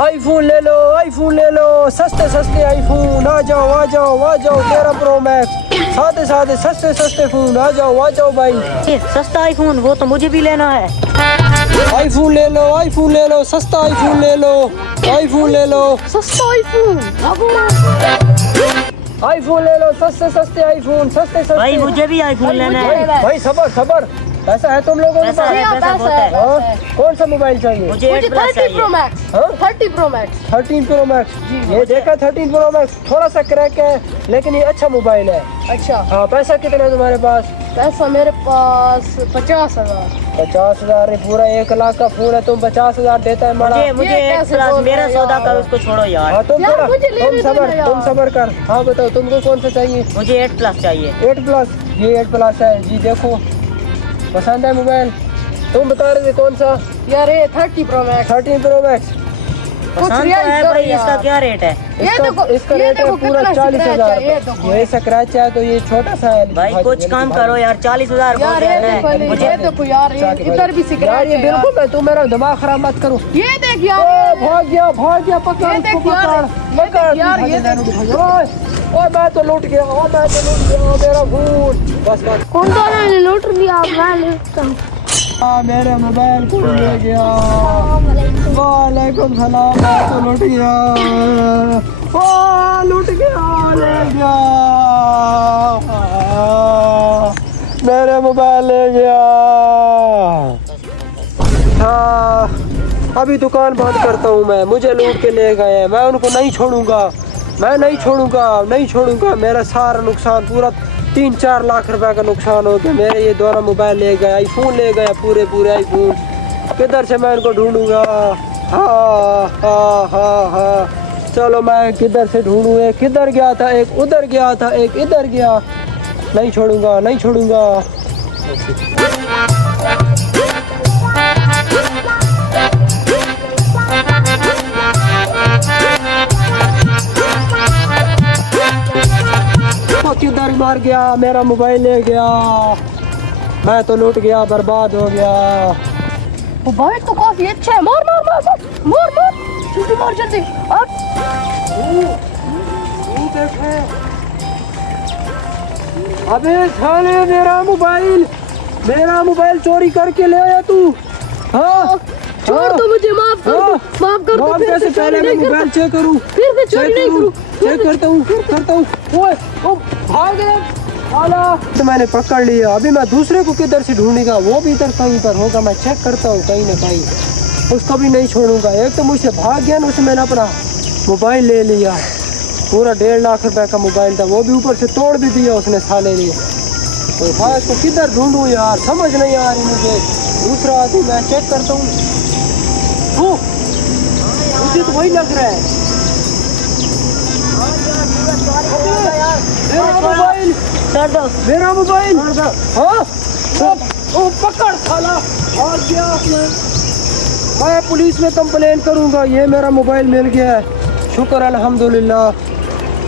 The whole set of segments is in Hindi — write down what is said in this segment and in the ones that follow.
आईफोन ले लो, आईफोन ले लो, सस्ते सस्ते आईफोन, आ जाओ आ जाओ आ जाओ, 13 प्रो मैक्स, सादे सादे सस्ते सस्ते फोन, आ जाओ भाई। सस्ता आईफोन, वो तो मुझे भी लेना है। आईफोन ले लो, आईफोन ले लो, सस्ता आईफोन ले लो, आईफोन ले लो, सस्ता आईफोन, आईफोन ले लो, सस्ते सस्ते आईफोन, सस्ते सस्ते। भाई मुझे भी आईफोन लेना है। भाई सबर सबर, ऐसा है तुम लोगों के पैसा है, पास? पैसा बहुत है। हाँ? कौन सा मोबाइल चाहिए? मुझे 8 प्लस 30 प्रो चाहिए। मैक्स, हाँ? 30 प्रो मैक्स। 13 प्रो मैक्स, ये देखा 13 प्रो मैक्स, थोड़ा सा क्रैक है लेकिन ये अच्छा मोबाइल है। अच्छा, हाँ, पैसा कितना है तुम्हारे पास? पैसा मेरे पास 50,000। 50,000? पूरा 1 लाख का फोन है, तुम 50,000 देता है माड़ा? मुझे ये 8 कैसे प्लस, बोल मेरा रहे हो सौदा यार? कर, उसको छोड़ो यार। हाँ, तुम यार, थोड़ा मुझे लेने तुम सबर देना यार। तुम सबर कर। हाँ बताओ तुमको कौन सा चाहिए? मुझे 8 प्लस चाहिए। 8 प्लस, ये 8 प्लस है जी। देखो पसंद है मोबाइल? तुम बता रहे थे कौन सा? यार ये 30 प्रो मैक्स। 13 प्रो मैक्स कुछ पसंद तो रियायत है करो भाई, यार। इसका क्या रेट है? ये देखो, इसका ये रेट है देखो पूरा कितना 40,000। ये देखो। ये स्क्रैच है तो ये छोटा सा है भाई कुछ कम करो यार, 40,000 यार ये देखो, ये देखो यार, इधर भी यार, सिगरेट ये है यार। बिल्कुल मैं, तुम मेरा दिमाग खराब मत करो। ये देख ओ, यार, भाग गया पकड़ ये उसको, देख यार, पकड़ ये देख यार, ये देख। ओए मैं तो लूट गया, मेरा फोन। बस कौन सा मैंने लूट लिया? मैं लूटता हूँ। मेरे मोबाइल को ले गया। वालेकुम सलाम, मैं तो लूट गया। ओ लूट गया, ले गया मेरे मोबाइल, ले गया। हाँ, अभी दुकान बंद करता हूँ मैं, मुझे लूट के ले गए हैं, मैं उनको नहीं छोड़ूंगा, मैं नहीं छोड़ूंगा। मेरा सारा नुकसान, पूरा 3-4 लाख रुपए का नुकसान हो गया। मेरे ये दोनों मोबाइल ले गए, आईफोन ले गए, पूरे आईफोन। किधर से मैं इनको ढूंढूंगा? हाँ, चलो मैं किधर से ढूंढूं? एक किधर गया था, एक उधर गया था, एक इधर गया। नहीं छोड़ूंगा। किधर मार गया, मेरा मोबाइल ले गया, मैं तो लूट गया, बर्बाद हो गया। वो भाई तो काफी अच्छा है। मार जल्दी मार जल्दी। देखे, अबे साले, मेरा मोबाइल चोरी करके ले आया तू। हाँ, छोड़ दो मुझे, माफ कर दो, माफ कर दो। कैसे? पहले मैं मोबाइल चेक करूं, फिर से चोरी नहीं करूं। चेक करता हूँ। ओए ओ, भाग गया साला। तो मैंने पकड़ लिया, अभी मैं दूसरे को किधर से ढूंढेगा? वो भी इधर कहीं पर होगा, मैं चेक करता हूँ कहीं ना कहीं, उसको भी नहीं छोड़ूंगा। एक तो मुझसे भाग गया ना, उसने मैंने अपना मोबाइल ले लिया, पूरा 1.5 लाख रुपए का मोबाइल था, वो भी ऊपर से तोड़ भी दिया उसने साले ने। तो भाई इसको किधर ढूंढूं यार, समझ नहीं आ रही मुझे। दूसरा आदमी मैं चेक करता हूँ, मुझे तो वही लग रहा है। मेरा मोबाइल हाँ, ओ पकड़ साला, भाग गया। मैं पुलिस में कंप्लेन करूंगा, ये मेरा मोबाइल मिल गया है, शुक्र अल्हम्दुलिल्लाह।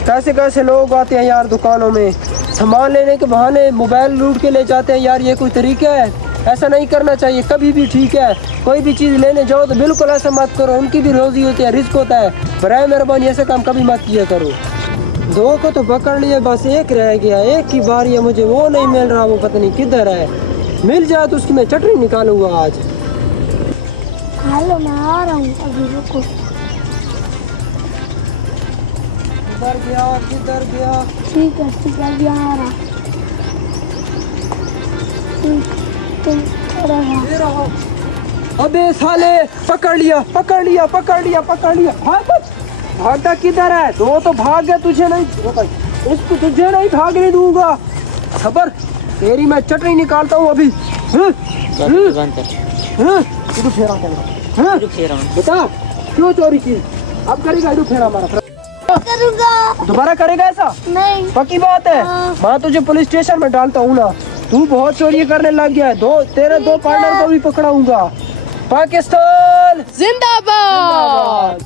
कैसे लोग आते हैं यार दुकानों में, सामान लेने के बहाने मोबाइल लूट के ले जाते हैं यार, ये कोई तरीका है? ऐसा नहीं करना चाहिए कभी भी, ठीक है? कोई भी चीज़ लेने जाओ तो बिल्कुल ऐसा मत करो, उनकी भी रोजी होती है, रिस्क होता है। बराए मेहरबानी ऐसे काम कभी मत किया करो। 2 को तो पकड़ लिया, बस एक रह गया, एक की बारी है, मुझे वो नहीं मिल रहा, वो पता नहीं किधर है। मिल जाए तो उसकी मैं चटनी निकालूंगा आज। हेलो, मैं आ रहा हूँ, अभी रुको। किधर गया? ठीक है, अभी आ रहा। तुम थोड़ा रहो। अबे साले, पकड़ लिया। भागता किधर है? 2 तो भाग गया, तुझे नहीं, इसको तुझे नहीं भागने दूंगा। खबर तेरी मैं चटनी निकालता हूँ अभी। बता क्यों चोरी की? अब करेगा इधर फेरा हमारा? करूँगा। दोबारा करेगा ऐसा? नहीं। पक्की बात है? हाँ। मैं तुझे पुलिस स्टेशन में डालता हूँ ना, तू बहुत चोरी करने लग गया है। तेरे 2 पार्टनर को भी पकड़ाऊंगा। पाकिस्तान जिंदाबाद।